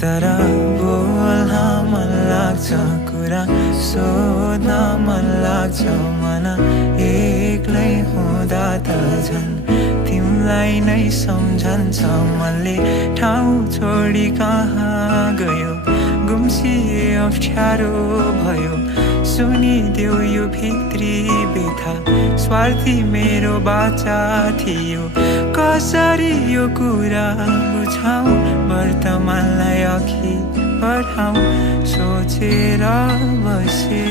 तर बोल्न मन लाग्छ कुरा सोध्न मन लाग्छ मन एक्लै हुँदा त झन् तिमीलाई नै सम्झन्छ मनले ठाउँ छोडी कहाँ गयो गुम्सिए अप्ठ्यारो भयो सुनिदेऊ यो भित्री व्यथा स्वार्थी मेरो बाचा थियो कसरी यो कुरा बुझाउँ वर्तमानलाई अघि बढाउँ सोचेर बसे